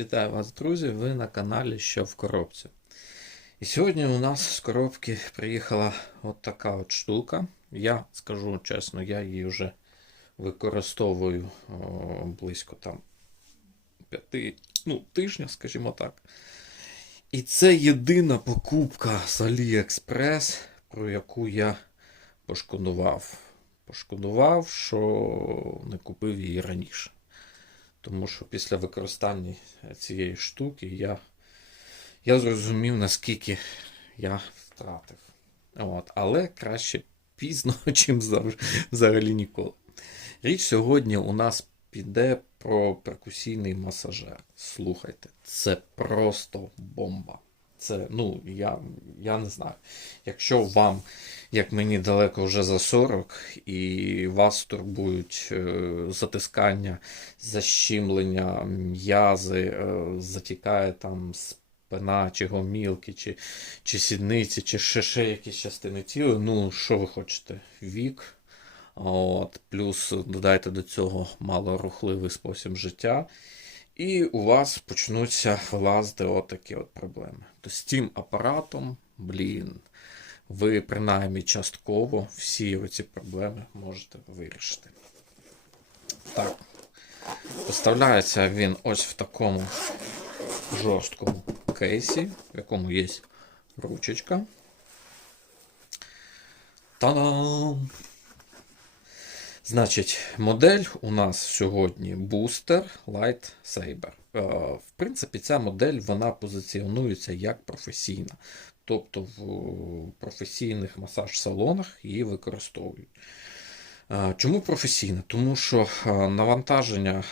Вітаю вас, друзі! Ви на каналі Що в коробці. І сьогодні у нас з коробки приїхала от така от штука. Я скажу чесно, я її вже використовую о, близько там п'яти ну, тижня, скажімо так. І це єдина покупка з AliExpress, про яку я пошкодував. Пошкодував, що не купив її раніше. Тому що після використання цієї штуки я, я зрозумів, наскільки я втратив. От. Але краще пізно, чим взагалі ніколи. Річ сьогодні у нас піде про перкусійний масажер. Слухайте, це просто бомба. Це, ну, я, я не знаю. Якщо вам, як мені далеко вже за 40, і вас турбують е, затискання, защімлення, м'язи, е, затікає там спина, чи гомілки, чи, чи сідниці, чи ще, ще якісь частини тіла, ну, що ви хочете? Вік. От, плюс додайте до цього малорухливий спосіб життя. І у вас почнуться вилазити отакі от проблеми. То з цим апаратом, блін, ви принаймні частково всі оці проблеми можете вирішити. Так. Поставляється він ось в такому жорсткому кейсі, в якому є ручечка. Та-дам! Значить, модель у нас сьогодні Booster Light Saber. Е, В принципі, ця модель вона позиціонується як професійна. Тобто в професійних масаж-салонах її використовують. Е, Чому професійна? Тому що е, навантаження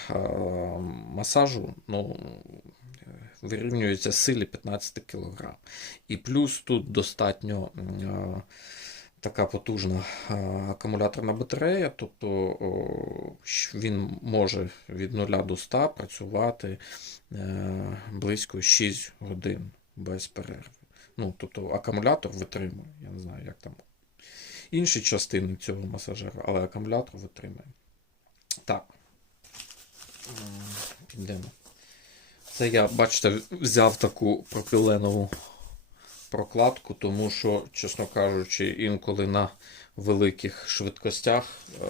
масажу ну, вирівнюється силі 15 кг. І плюс тут достатньо. Е, така потужна а, акумуляторна батарея, тобто він може від 0 до 100 працювати е, близько 6 годин без перерви. Ну, тобто акумулятор витримує, я не знаю, як там інші частини цього масажера, але акумулятор витримує. Так. Підемо. Це я, бачите, взяв таку пропіленову прокладку, тому що, чесно кажучи, інколи на великих швидкостях е,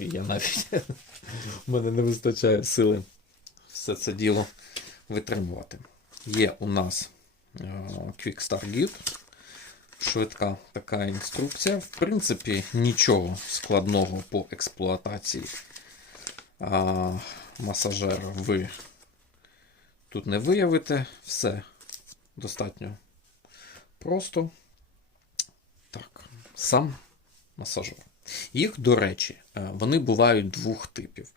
я навіть в мене не вистачає сили все це діло витримувати. Є у нас е, Quick Start Guide. Швидка така інструкція. В принципі, нічого складного по експлуатації а, масажера ви тут не виявите. Все достатньо просто так, сам масажер. Їх, до речі, е, вони бувають двох типів: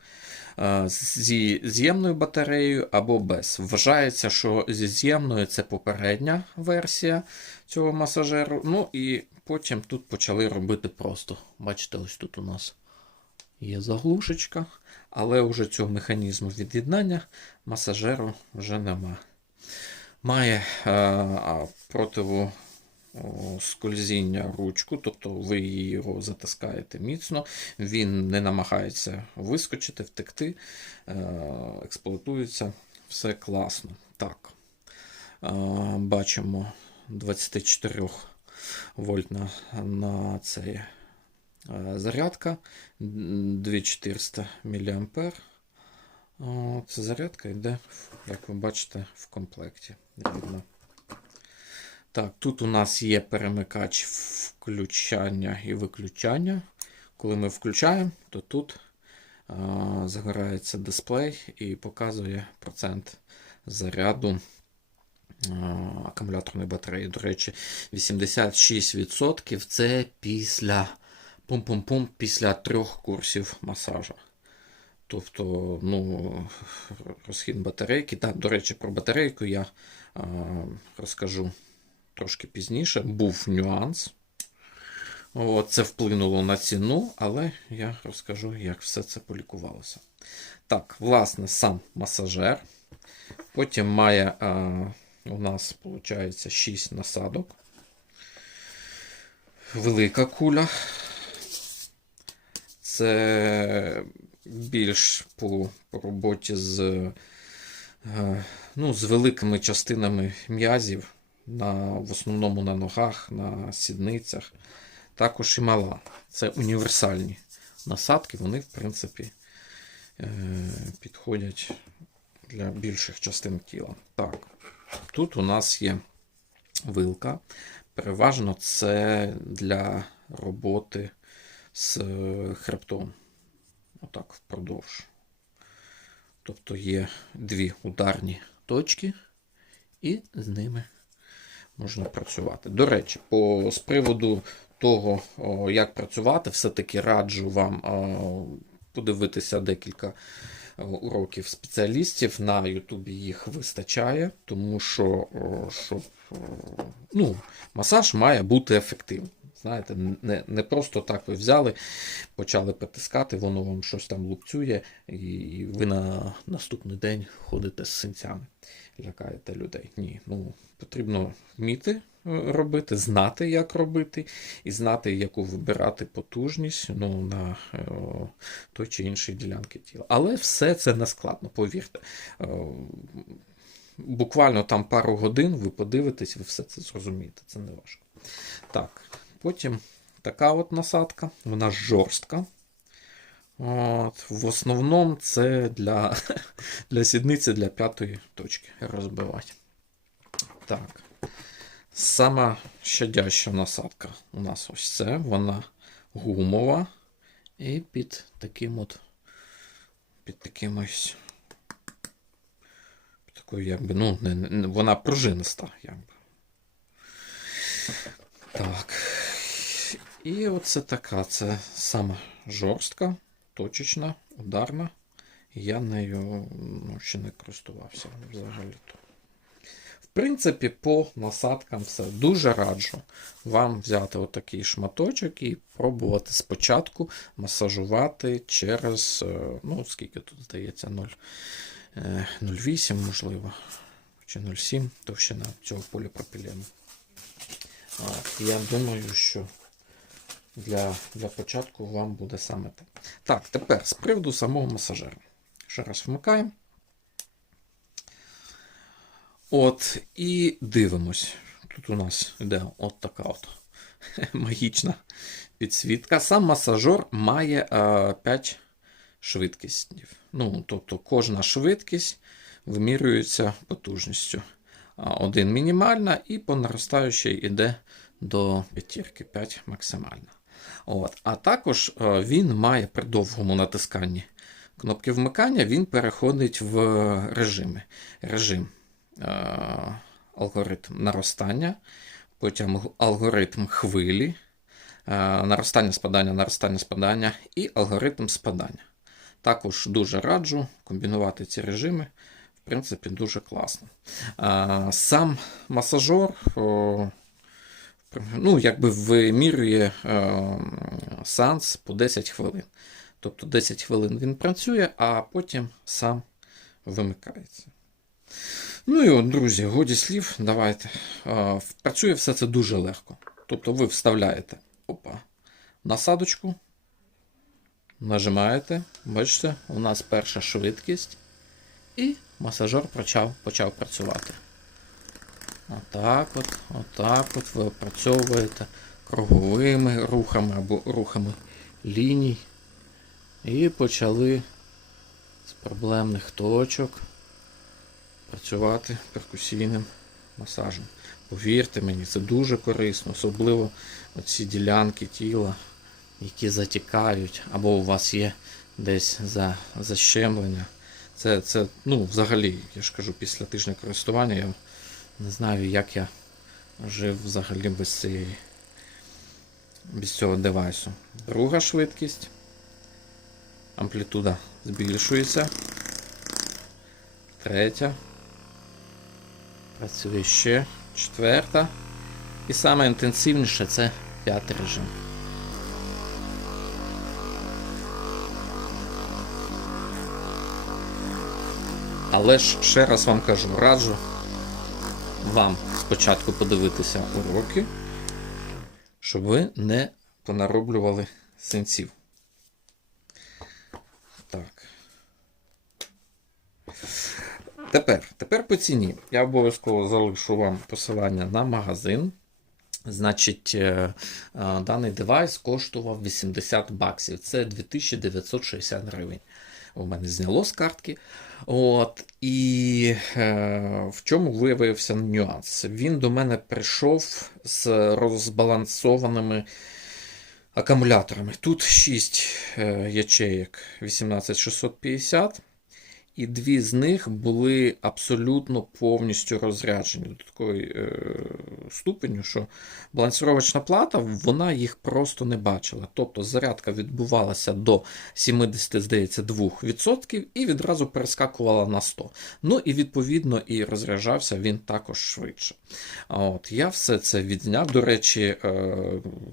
Е, зі з'ємною батареєю або без. Вважається, що зі з'ємною це попередня версія цього масажеру. Ну і потім тут почали робити просто. Бачите, ось тут у нас є заглушечка, але вже цього механізму від'єднання масажеру вже нема має е, противу о, скользіння ручку, тобто ви її його затискаєте міцно, він не намагається вискочити, втекти, е, експлуатується все класно. Так. Е, бачимо 24 вольтна на це е, зарядка 2400 мА. Це зарядка йде, як ви бачите, в комплекті. Рідна. Так, тут у нас є перемикач включання і виключання. Коли ми включаємо, то тут а, загорається дисплей і показує процент заряду а, акумуляторної батареї. До речі, 86% це після пум-пум-пум, після трьох курсів масажу. Тобто, ну, розхід батарейки. Так, до речі, про батарейку я а, розкажу трошки пізніше. Був нюанс. О, це вплинуло на ціну, але я розкажу, як все це полікувалося. Так, власне, сам масажер. Потім має а, у нас, виходить, 6 насадок. Велика куля. Це більш по, по роботі з е, ну, з великими частинами м'язів, на, в основному на ногах, на сідницях. Також і мала. Це універсальні насадки, вони, в принципі, е, підходять для більших частин тіла. Так, тут у нас є вилка. Переважно це для роботи з е, хребтом. Отак впродовж. Тобто є дві ударні точки, і з ними можна працювати. До речі, по, з приводу того, о, як працювати, все-таки раджу вам о, подивитися декілька уроків спеціалістів. На Ютубі їх вистачає, тому що щоб, ну, масаж має бути ефективним. Знаєте, не, не просто так ви взяли, почали притискати, воно вам щось там лупцює, і ви на наступний день ходите з синцями, лякаєте людей. Ні, ну потрібно вміти е, робити, знати, як робити, і знати, яку вибирати потужність ну, на е, той чи іншій ділянки тіла. Але все це не складно, повірте. Е, Буквально там пару годин ви подивитесь, ви все це зрозумієте. Це не важко. Так, потім така от насадка, вона жорстка. От, В основному це для, для сідниці для п'ятої точки розбивати. Так. Сама щадяща насадка у нас ось це. Вона гумова. І під таким от під таким ось. Під такою, якби, ну, не, не, вона пружиниста, якби. Так. І оце така, це сама жорстка, точечна, ударна. Я нею ну, ще не користувався взагалі-то. В принципі, по насадкам все. Дуже раджу вам взяти отакий шматочок і пробувати спочатку масажувати через, е, ну, скільки тут здається, 0, е, 0,8, можливо, чи 0,7 товщина цього поліпропілену. Я думаю, що для, для початку вам буде саме так. Так, тепер з приводу самого масажера. Ще раз вмикаємо. От, і дивимось. Тут у нас йде от така от магічна підсвітка. Сам масажер має е, 5 швидкістів. Ну, тобто кожна швидкість вимірюється потужністю. Один мінімальна, і по наростаючій йде до п'ятірки 5 максимальна. От. А також е, він має при довгому натисканні кнопки вмикання, він переходить в режими. Режим е, алгоритм наростання, потім алгоритм хвилі, е, наростання спадання, наростання спадання і алгоритм спадання. Також дуже раджу комбінувати ці режими. В принципі, дуже класно. Е, Сам масажор. Ну, якби вимірює е, сеанс по 10 хвилин. Тобто 10 хвилин він працює, а потім сам вимикається. Ну і от, друзі, годі слів, давайте. Е, працює все це дуже легко. Тобто ви вставляєте опа, насадочку, нажимаєте, бачите, у нас перша швидкість, і масажер почав, почав працювати. Отак от, отак от ви опрацьовуєте круговими рухами або рухами ліній. І почали з проблемних точок працювати перкусійним масажем. Повірте мені, це дуже корисно, особливо ці ділянки тіла, які затікають, або у вас є десь за, защемлення. Це, це, ну, взагалі, я ж кажу, після тижня користування я не знаю, як я жив взагалі без цієї, без цього девайсу. Друга швидкість. Амплітуда збільшується. Третя. Працює ще. Четверта. І саме інтенсивніше це п'ятий режим. Але ж ще раз вам кажу, раджу вам спочатку подивитися уроки, щоб ви не понароблювали синців. Так. Тепер, тепер по ціні. Я обов'язково залишу вам посилання на магазин. Значить, е, е, даний девайс коштував 80 баксів. Це 2960 гривень. У мене зняло з картки. От, і е, в чому виявився нюанс? Він до мене прийшов з розбалансованими акумуляторами. Тут 6 е, ячеєк 18650, і дві з них були абсолютно повністю розряджені до такої е, ступеню, що балансировочна плата вона їх просто не бачила. Тобто зарядка відбувалася до 70, здається, 2% і відразу перескакувала на 100%. Ну і відповідно і розряджався він також швидше. От, Я все це відзняв. До речі, е,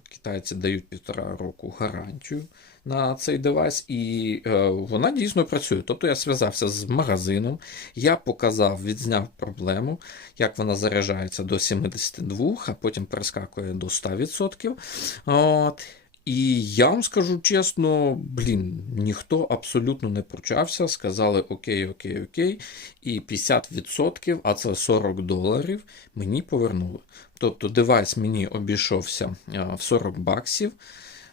китайці дають півтора року гарантію на цей девайс, і е, вона дійсно працює. Тобто я зв'язався з магазином, я показав, відзняв проблему, як вона заряджається до 72, а потім перескакує до 100%. От. І я вам скажу чесно, блін, ніхто абсолютно не пручався, сказали окей, окей, окей. І 50%, а це 40 доларів, мені повернули. Тобто девайс мені обійшовся в 40 баксів.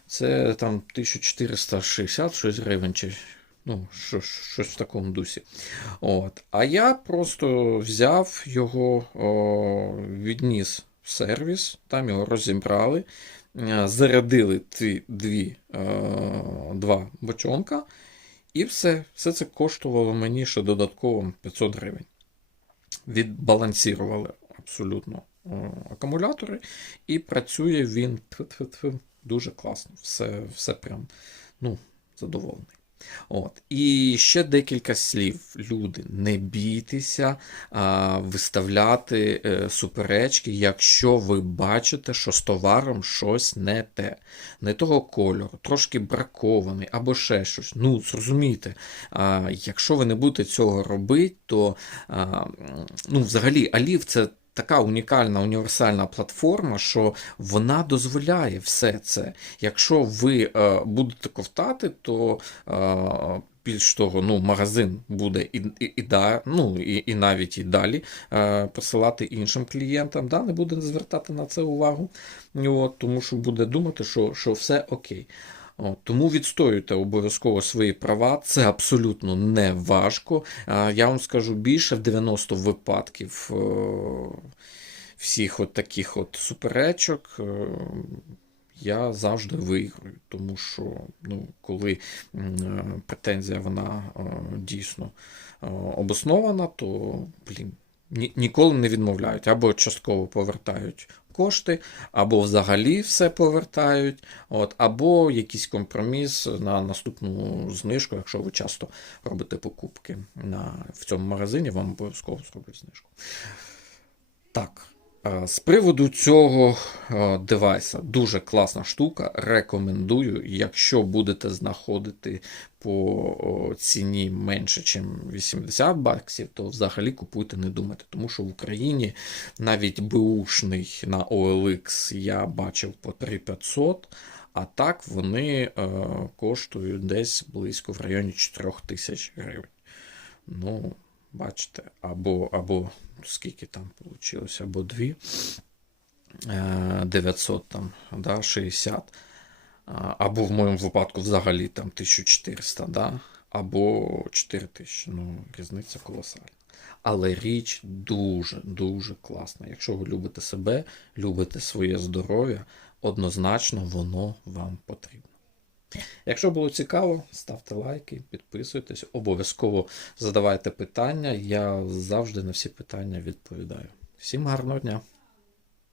Це там 1460 щось гривень, чи ну, що- щось в такому дусі. От. А я просто взяв його, о, відніс в сервіс, там його розібрали, е, зарядили ці дві, е, два бочонка, і все. Все це коштувало мені ще додатково 500 гривень. Відбалансірували абсолютно е, акумулятори, і працює він дуже класно. Все, все прям ну, задоволений. От. І ще декілька слів. Люди, не бійтеся а, виставляти е, суперечки, якщо ви бачите, що з товаром щось не те, не того кольору, трошки бракований або ще щось. Ну, зрозумійте, а, якщо ви не будете цього робити, то а, ну, взагалі Алів це. Така унікальна універсальна платформа, що вона дозволяє все це. Якщо ви е, будете ковтати, то е, більш того, ну, магазин буде і, і, і, да, ну, і, і навіть і далі е, посилати іншим клієнтам, да, не буде звертати на це увагу, от, тому що буде думати, що, що все окей. Тому відстоюйте обов'язково свої права. Це абсолютно не важко. Я вам скажу більше в 90 випадків е, всіх от таких от суперечок. е, Я завжди виграю, тому що ну, коли е, претензія вона дійсно обоснована, то блін, ніколи не відмовляють або частково повертають кошти, або взагалі все повертають, от, або якийсь компроміс на наступну знижку, якщо ви часто робите покупки на, в цьому магазині, вам обов'язково зроблять знижку. Так. З приводу цього девайса дуже класна штука. Рекомендую, якщо будете знаходити по ціні менше, ніж 80 баксів, то взагалі купуйте, не думайте. Тому що в Україні навіть беушний на OLX я бачив по 3500, а так вони е, коштують десь близько в районі 4000 гривень. Ну, бачите, або, або скільки там вийшло, або дві. Е, 900 там, да, 60. Або в моєму випадку взагалі там 1400, да, або 4000. Ну, різниця колосальна. Але річ дуже-дуже класна. Якщо ви любите себе, любите своє здоров'я, однозначно воно вам потрібно. Якщо було цікаво, ставте лайки, підписуйтесь, обов'язково задавайте питання. Я завжди на всі питання відповідаю. Всім гарного дня!